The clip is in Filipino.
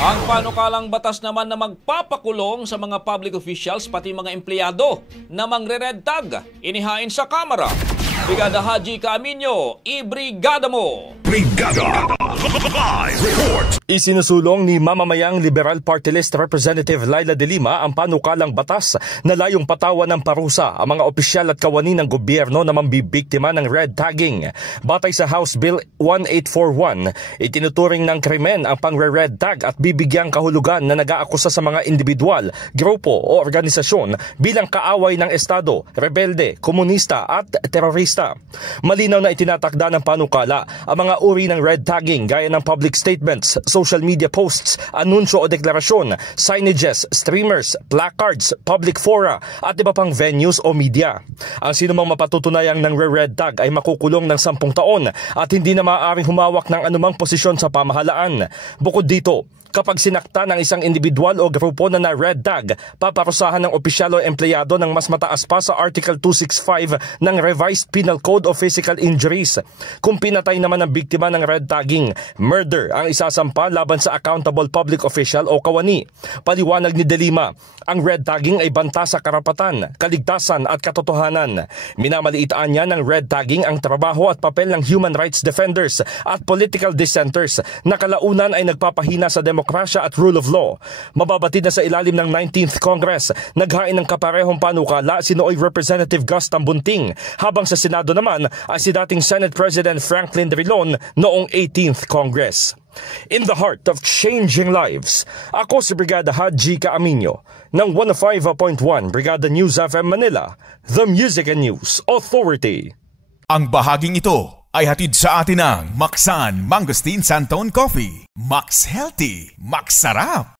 Ang panukalang batas naman na magpapakulong sa mga public officials pati mga empleyado na mangre-red tag inihain sa Kamara. Brigada Haji Caaminio, ibrigada mo! Brigada Live Report! Isinusulong ni mamamayang Liberal Party List Representative Laila De Lima ang panukalang batas na layong patawan ng parusa ang mga opisyal at kawani ng gobyerno na mambibiktima ng red tagging. Batay sa House Bill 1841, itinuturing ng krimen ang pangre-red tag at bibigyang kahulugan na nag-aakusa sa mga individual, grupo o organisasyon bilang kaaway ng Estado, rebelde, komunista at terorista. Malinaw na itinatakda ng panukala ang mga uri ng red tagging gaya ng public statements, social media posts, anunsyo o deklarasyon, signages, streamers, placards, public fora at iba pang venues o media. Ang sinumang mapatutunayang ng red tag ay makukulong ng 10 taon at hindi na maaaring humawak ng anumang posisyon sa pamahalaan. Bukod dito, kapag sinakta ng isang individual o grupo na red tag, paparusahan ng opisyal o empleyado ng mas mataas pa sa Article 265 ng Revised Penal Code of Physical Injuries. Kung pinatay naman ang biktima ng red tagging, murder ang isasampa laban sa accountable public official o kawani. Paliwanag ni De Lima, ang red tagging ay banta sa karapatan, kaligtasan at katotohanan. Minamaliitaan niya ng red tagging ang trabaho at papel ng human rights defenders at political dissenters na kalaunan ay nagpapahina sa demokrasya at rule of law. Mababatid na sa ilalim ng 19th Congress, naghain ng kaparehong panukala si nooy Representative Gus Tambunting, habang sa Senado naman ay si dating Senate President Franklin Drilon noong 18th Congress. In the heart of changing lives, ako si Brigada Haji Caaminio ng 105.1 Brigada News FM Manila, the Music and News Authority. Ang bahaging ito ay hatid sa atin ng Maxan Mangosteen Santon Coffee. Max Healthy, Max Sarap.